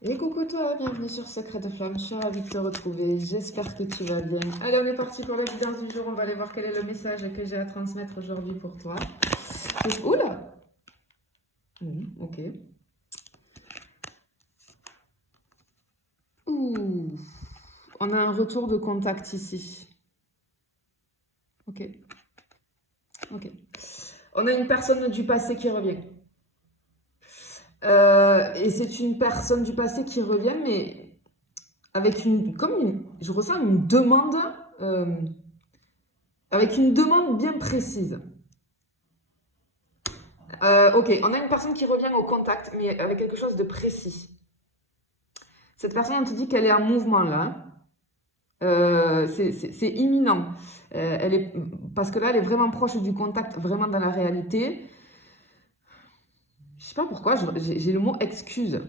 Et coucou toi, bienvenue sur Secret de Flamme, je suis ravie de te retrouver, j'espère que tu vas bien. Allez, on est parti pour la guidance du jour, on va aller voir quel est le message que j'ai à transmettre aujourd'hui pour toi. Oula. Ok. Ouh, on a un retour de contact ici. Ok. On a une personne du passé qui revient. Et c'est une personne du passé qui revient, mais avec je ressens une demande, avec une demande bien précise. Ok, on a une personne qui revient au contact, mais avec quelque chose de précis. Cette personne, on te dit qu'elle est en mouvement là. C'est imminent. Parce que là, elle est vraiment proche du contact, vraiment dans la réalité. Je sais pas pourquoi, j'ai le mot excuse.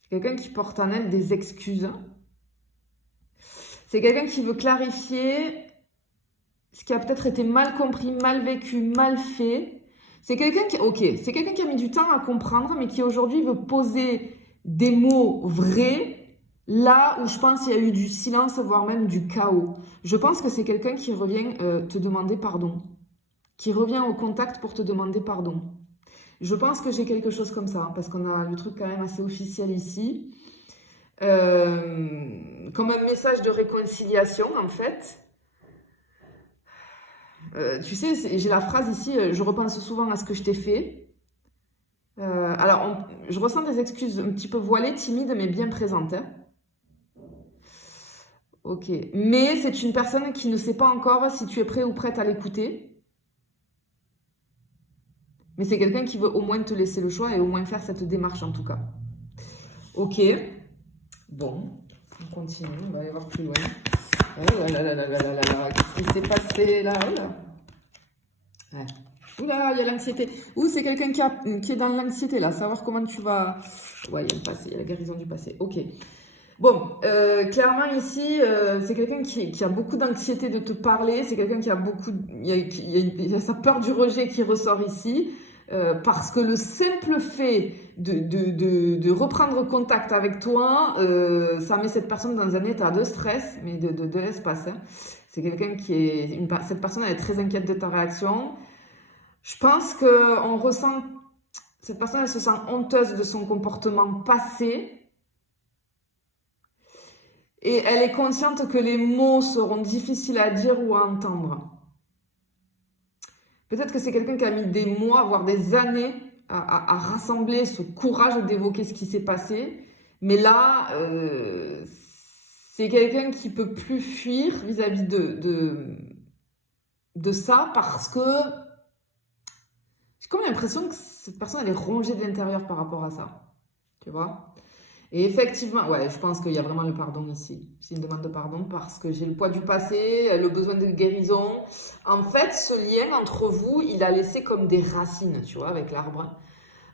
C'est quelqu'un qui porte en elle des excuses. C'est quelqu'un qui veut clarifier ce qui a peut-être été mal compris, mal vécu, mal fait. C'est quelqu'un c'est quelqu'un qui a mis du temps à comprendre, mais qui aujourd'hui veut poser des mots vrais, là où je pense qu'il y a eu du silence, voire même du chaos. Je pense que c'est quelqu'un qui revient te demander pardon, qui revient au contact pour te demander pardon. Je pense que j'ai quelque chose comme ça, parce qu'on a le truc quand même assez officiel ici. Comme un message de réconciliation, en fait. Tu sais, j'ai la phrase ici, je repense souvent à ce que je t'ai fait. Alors, je ressens des excuses un petit peu voilées, timides, mais bien présentes. Hein. Ok. Mais c'est une personne qui ne sait pas encore si tu es prêt ou prête à l'écouter. Mais c'est quelqu'un qui veut au moins te laisser le choix et au moins faire cette démarche en tout cas. Ok. Bon, on continue, on va aller voir plus loin. Oh là là là là là là là, qu'est-ce qui s'est passé là? Ouais. Oula, il y a l'anxiété. Ouh, c'est quelqu'un qui est dans l'anxiété là. Savoir comment tu vas. Ouais, il y a le passé, il y a la guérison du passé. Ok. Bon, clairement ici, c'est quelqu'un qui a beaucoup d'anxiété de te parler. C'est quelqu'un qui a beaucoup. Il y a sa peur du rejet qui ressort ici. Parce que le simple fait de reprendre contact avec toi, ça met cette personne dans un état de stress, mais de l'espace. Hein. C'est quelqu'un cette personne, elle est très inquiète de ta réaction. Je pense que cette personne, elle se sent honteuse de son comportement passé. Et elle est consciente que les mots seront difficiles à dire ou à entendre. Peut-être que c'est quelqu'un qui a mis des mois, voire des années à rassembler ce courage d'évoquer ce qui s'est passé. Mais là, c'est quelqu'un qui peut plus fuir vis-à-vis de ça parce que j'ai comme l'impression que cette personne, elle est rongée de l'intérieur par rapport à ça. Tu vois ? Et effectivement, ouais, je pense qu'il y a vraiment le pardon ici. C'est une demande de pardon parce que j'ai le poids du passé, le besoin de guérison. En fait, ce lien entre vous, il a laissé comme des racines, tu vois, avec l'arbre.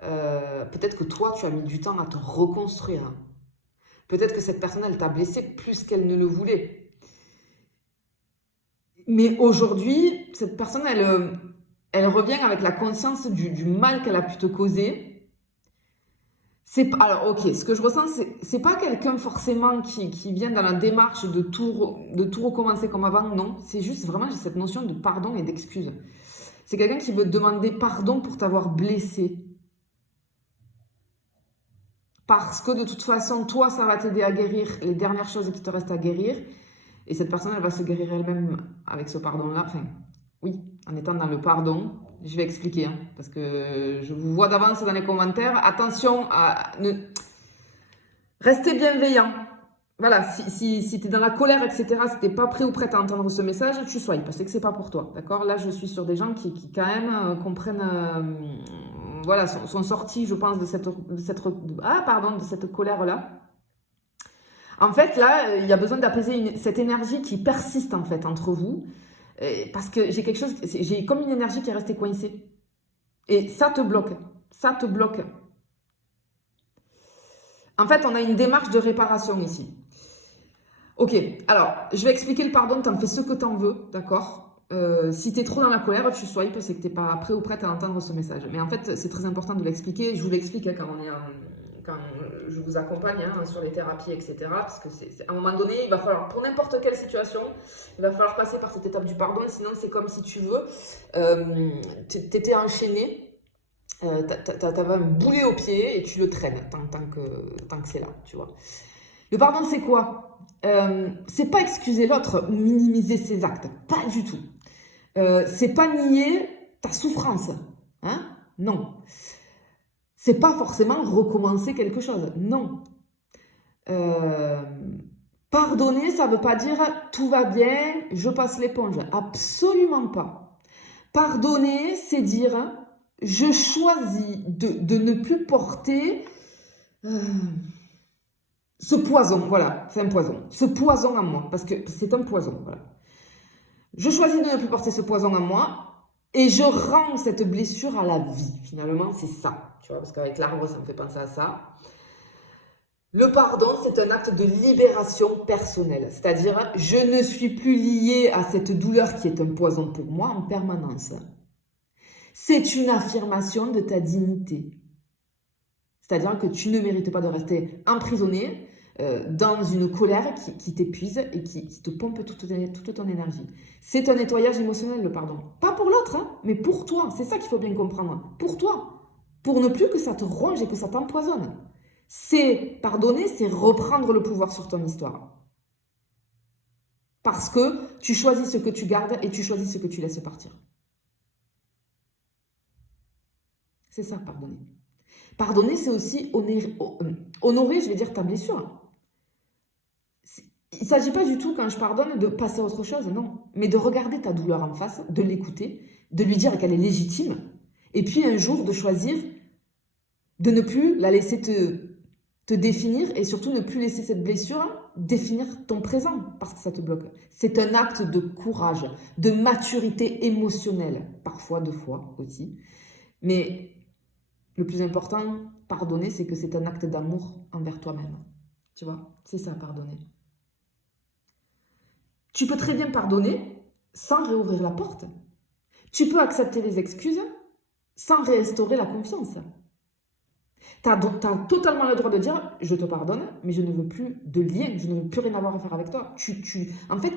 Peut-être que toi, tu as mis du temps à te reconstruire. Peut-être que cette personne, elle t'a blessé plus qu'elle ne le voulait. Mais aujourd'hui, cette personne, elle revient avec la conscience du mal qu'elle a pu te causer. Alors, ok, ce que je ressens, c'est pas quelqu'un forcément qui vient dans la démarche de tout recommencer comme avant, non. C'est juste vraiment, j'ai cette notion de pardon et d'excuse. C'est quelqu'un qui veut demander pardon pour t'avoir blessé. Parce que de toute façon, toi, ça va t'aider à guérir les dernières choses qui te restent à guérir. Et cette personne, elle va se guérir elle-même avec ce pardon-là. Enfin, oui, en étant dans le pardon. Je vais expliquer, hein, parce que je vous vois d'avance dans les commentaires. Attention restez bienveillant. Voilà, si tu es dans la colère, etc., si tu n'es pas prêt ou prête à entendre ce message, tu sois, parce que c'est pas pour toi, d'accord? Là, je suis sur des gens qui quand même comprennent, voilà, sont sortis, je pense, de cette colère-là. En fait, là, il y a besoin d'apaiser cette énergie qui persiste, en fait, entre vous. Parce que j'ai comme une énergie qui est restée coincée. Et ça te bloque. Ça te bloque. En fait, on a une démarche de réparation ici. Ok, alors, je vais expliquer le pardon, t'en fais ce que t'en veux, d'accord si t'es trop dans la colère, tu swipes, c'est que t'es pas prêt ou prête à entendre ce message. Mais en fait, c'est très important de l'expliquer. Je vous l'explique hein, quand je vous accompagne hein, sur les thérapies, etc. Parce que à un moment donné, il va falloir, pour n'importe quelle situation, il va falloir passer par cette étape du pardon. Sinon, c'est comme si tu veux, t'étais enchaîné, t'avais un boulet au pied et tu le traînes tant que c'est là, tu vois. Le pardon, c'est quoi? C'est pas excuser l'autre ou minimiser ses actes, pas du tout. C'est pas nier ta souffrance, hein? Non. C'est pas forcément recommencer quelque chose, non. Pardonner, ça veut pas dire tout va bien, je passe l'éponge, absolument pas. Pardonner, c'est dire je choisis de ne plus porter ce poison, voilà, c'est un poison, ce poison en moi, parce que c'est un poison, voilà. Je choisis de ne plus porter ce poison en moi et je rends cette blessure à la vie. Finalement, c'est ça, tu vois, parce qu'avec l'arbre, ça me fait penser à ça. Le pardon, c'est un acte de libération personnelle, c'est-à-dire je ne suis plus liée à cette douleur qui est un poison pour moi en permanence. C'est une affirmation de ta dignité, c'est-à-dire que tu ne mérites pas de rester emprisonné dans une colère qui t'épuise et qui te pompe toute ton énergie. C'est un nettoyage émotionnel, le pardon. Pas pour l'autre, hein, mais pour toi. C'est ça qu'il faut bien comprendre. Pour toi. Pour ne plus que ça te ronge et que ça t'empoisonne. C'est pardonner, c'est reprendre le pouvoir sur ton histoire. Parce que tu choisis ce que tu gardes et tu choisis ce que tu laisses partir. C'est ça, pardonner. Pardonner, c'est aussi honorer, je vais dire, ta blessure. Il ne s'agit pas du tout, quand je pardonne, de passer à autre chose, non. Mais de regarder ta douleur en face, de l'écouter, de lui dire qu'elle est légitime, et puis un jour de choisir de ne plus la laisser te définir, et surtout ne plus laisser cette blessure définir ton présent, parce que ça te bloque. C'est un acte de courage, de maturité émotionnelle, parfois, 2 fois aussi. Mais le plus important, pardonner, c'est que c'est un acte d'amour envers toi-même. Tu vois, c'est ça, pardonner. Tu peux très bien pardonner sans réouvrir la porte. Tu peux accepter les excuses sans réinstaurer la confiance. Tu as totalement le droit de dire « je te pardonne, mais je ne veux plus de lien, je ne veux plus rien avoir à faire avec toi ». En fait,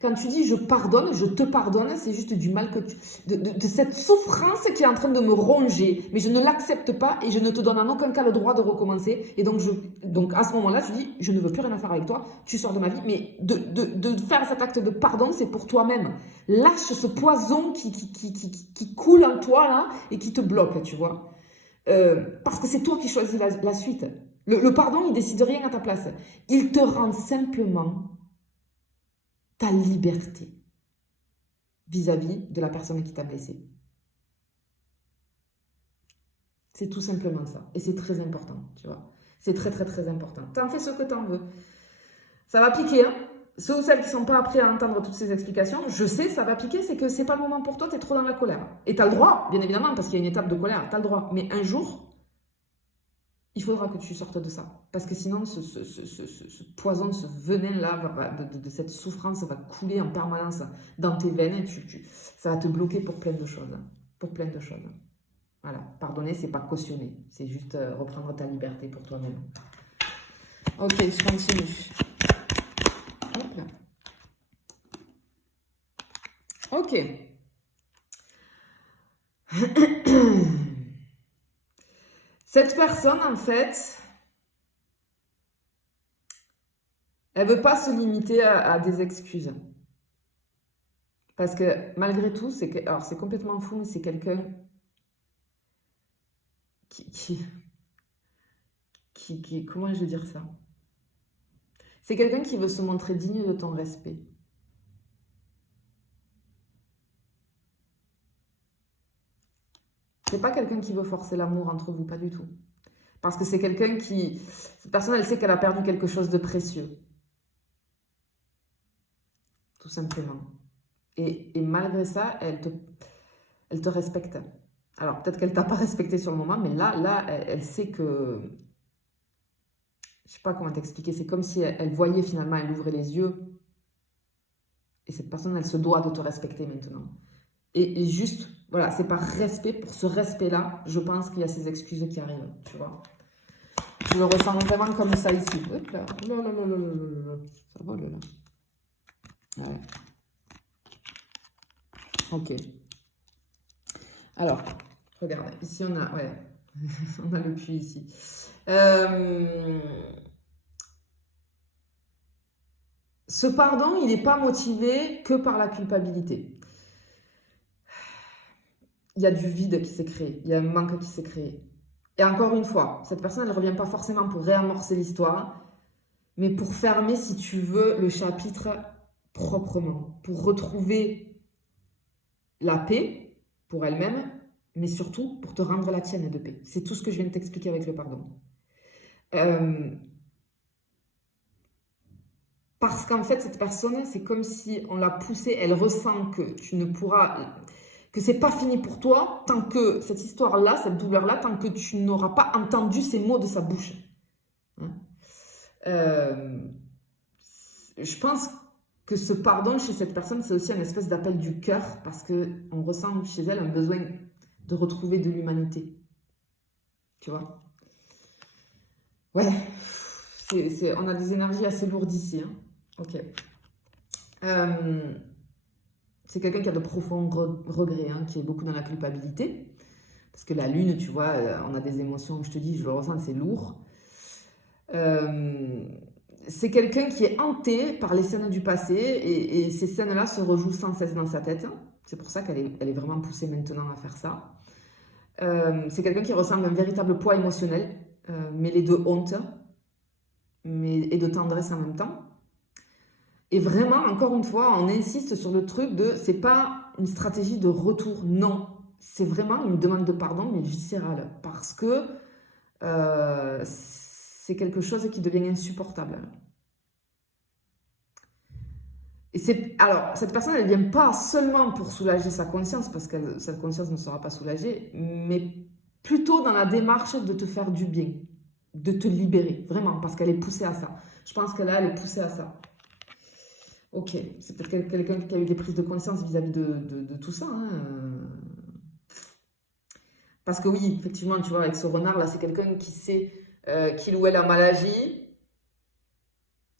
quand tu dis « je te pardonne », c'est juste du mal de cette souffrance qui est en train de me ronger, mais je ne l'accepte pas et je ne te donne en aucun cas le droit de recommencer. Et donc à ce moment-là, tu dis « je ne veux plus rien à faire avec toi, tu sors de ma vie ». Mais de faire cet acte de pardon, c'est pour toi-même. Lâche ce poison qui coule en toi là et qui te bloque, tu vois. Parce que c'est toi qui choisis la suite. Le pardon, il décide rien à ta place. Il te rend simplement ta liberté vis-à-vis de la personne qui t'a blessé. C'est tout simplement ça. Et c'est très important, tu vois. C'est très, très, très important. T'en fais ce que t'en veux. Ça va piquer, hein. Ceux ou celles qui ne sont pas prêts à entendre toutes ces explications, je sais, ça va piquer, c'est que c'est pas le moment pour toi, tu es trop dans la colère. Et tu as le droit, bien évidemment, parce qu'il y a une étape de colère, tu as le droit. Mais un jour, il faudra que tu sortes de ça. Parce que sinon, ce poison, ce venin-là, de cette souffrance va couler en permanence dans tes veines. Ça va te bloquer pour plein de choses. Pour plein de choses. Voilà. Pardonner, c'est pas cautionner. C'est juste reprendre ta liberté pour toi-même. Ok, je continue. Hop là. Ok. Cette personne, en fait, elle ne veut pas se limiter à des excuses. Parce que malgré tout, alors c'est complètement fou, mais c'est quelqu'un qui comment je vais dire ça? C'est quelqu'un qui veut se montrer digne de ton respect. C'est pas quelqu'un qui veut forcer l'amour entre vous, pas du tout. Parce que c'est quelqu'un cette personne, elle sait qu'elle a perdu quelque chose de précieux. Tout simplement. Et malgré ça, elle te respecte. Alors, peut-être qu'elle t'a pas respecté sur le moment, mais là, elle sait que... Je sais pas comment t'expliquer. C'est comme si elle voyait finalement, elle ouvrait les yeux. Et cette personne, elle se doit de te respecter maintenant. Et juste Voilà, c'est par respect, pour ce respect-là, je pense qu'il y a ces excuses qui arrivent, tu vois. Je le ressens vraiment comme ça ici. Hop là, oh là, là, là, là, là, là, là. Ça vole là. Ouais. Ok. Alors, regarde, ici on a, ouais, on a le puits ici. Ce pardon, il n'est pas motivé que par la culpabilité. Il y a du vide qui s'est créé, il y a un manque qui s'est créé. Et encore une fois, cette personne, elle ne revient pas forcément pour réamorcer l'histoire, mais pour fermer, si tu veux, le chapitre proprement, pour retrouver la paix pour elle-même, mais surtout pour te rendre la tienne de paix. C'est tout ce que je viens de t'expliquer avec le pardon. Parce qu'en fait, cette personne, c'est comme si on l'a poussée, elle ressent que tu ne pourras, que c'est pas fini pour toi tant que cette histoire-là, cette douleur-là, tant que tu n'auras pas entendu ces mots de sa bouche. Hein? Je pense que ce pardon chez cette personne, c'est aussi une espèce d'appel du cœur parce qu'on ressent chez elle un besoin de retrouver de l'humanité. Tu vois? Ouais, on a des énergies assez lourdes ici. Hein. Ok. C'est quelqu'un qui a de profonds regrets, hein, qui est beaucoup dans la culpabilité. Parce que la lune, tu vois, on a des émotions, je te dis, je le ressens, c'est lourd. C'est quelqu'un qui est hanté par les scènes du passé et ces scènes-là se rejouent sans cesse dans sa tête. C'est pour ça qu'elle est vraiment poussée maintenant à faire ça. C'est quelqu'un qui ressent un véritable poids émotionnel, mêlé de honte et de tendresse en même temps. Et vraiment, encore une fois, on insiste sur le truc de, c'est pas une stratégie de retour, non. C'est vraiment une demande de pardon, mais viscérale. Parce que c'est quelque chose qui devient insupportable. Et alors, cette personne, elle ne vient pas seulement pour soulager sa conscience, parce que cette conscience ne sera pas soulagée, mais plutôt dans la démarche de te faire du bien, de te libérer, vraiment, parce qu'elle est poussée à ça. Je pense que là, elle est poussée à ça. Ok, c'est peut-être quelqu'un qui a eu des prises de conscience vis-à-vis de tout ça. Hein. Parce que oui, effectivement, tu vois, avec ce renard-là, c'est quelqu'un qui sait qu'il ou elle a mal agi.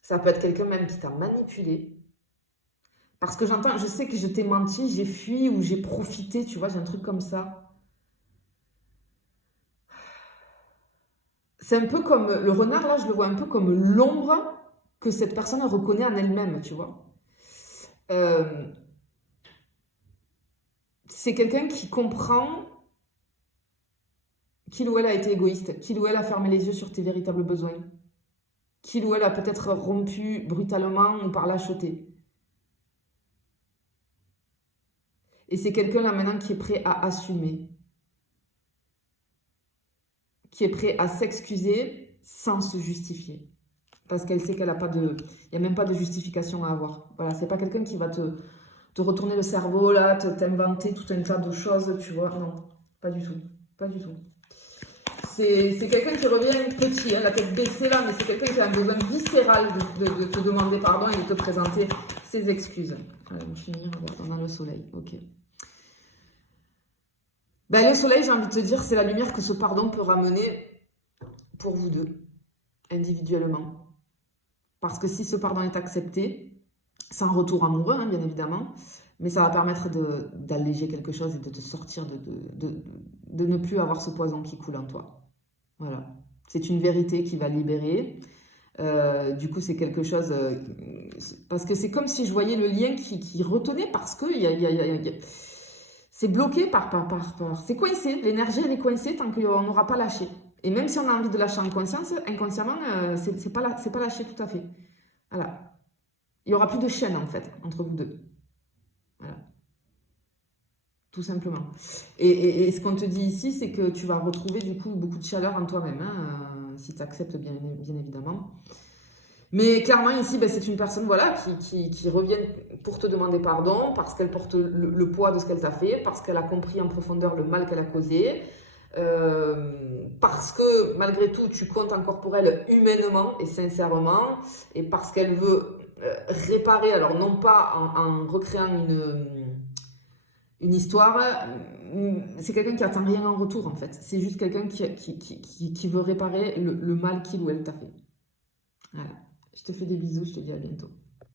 Ça peut être quelqu'un même qui t'a manipulé. Parce que je sais que je t'ai menti, j'ai fui ou j'ai profité, tu vois, j'ai un truc comme ça. C'est un peu comme, le renard, là, je le vois un peu comme l'ombre que cette personne reconnaît en elle-même, tu vois. C'est quelqu'un qui comprend qu'il ou elle a été égoïste, qu'il ou elle a fermé les yeux sur tes véritables besoins, qu'il ou elle a peut-être rompu brutalement ou par lâcheté. Et c'est quelqu'un là maintenant qui est prêt à assumer, qui est prêt à s'excuser sans se justifier. Parce qu'elle sait qu'elle n'a pas de... Il n'y a même pas de justification à avoir. Voilà, c'est pas quelqu'un qui va te retourner le cerveau, là, t'inventer tout un tas de choses, tu vois. Non, pas du tout. Pas du tout. C'est quelqu'un qui revient petit, hein, la tête baissée là, mais c'est quelqu'un qui a un besoin viscéral de te demander pardon et de te présenter ses excuses. Allez, on finit, regarde, on a le soleil. Ok. Ben, le soleil, j'ai envie de te dire, c'est la lumière que ce pardon peut ramener pour vous deux, individuellement. Parce que si ce pardon est accepté, c'est un retour amoureux, hein, bien évidemment, mais ça va permettre d'alléger quelque chose et de te sortir, de ne plus avoir ce poison qui coule en toi. Voilà. C'est une vérité qui va libérer. Du coup, c'est quelque chose... parce que c'est comme si je voyais le lien qui retenait parce que c'est bloqué par... C'est coincé. L'énergie, elle est coincée tant qu'on n'aura pas lâché. Et même si on a envie de lâcher en conscience, inconsciemment, c'est pas lâché tout à fait. Voilà. Il n'y aura plus de chaîne, en fait, entre vous deux. Voilà. Tout simplement. Et ce qu'on te dit ici, c'est que tu vas retrouver, du coup, beaucoup de chaleur en toi-même, hein, si tu acceptes, bien évidemment. Mais clairement, ici, ben, c'est une personne voilà, qui revient pour te demander pardon, parce qu'elle porte le poids de ce qu'elle t'a fait, parce qu'elle a compris en profondeur le mal qu'elle a causé, parce que malgré tout tu comptes encore pour elle humainement et sincèrement, et parce qu'elle veut réparer, alors non pas en recréant une histoire, c'est quelqu'un qui attend rien en retour en fait. C'est juste quelqu'un qui veut réparer le mal qu'il ou elle t'a fait. Voilà. Je te fais des bisous, je te dis à bientôt.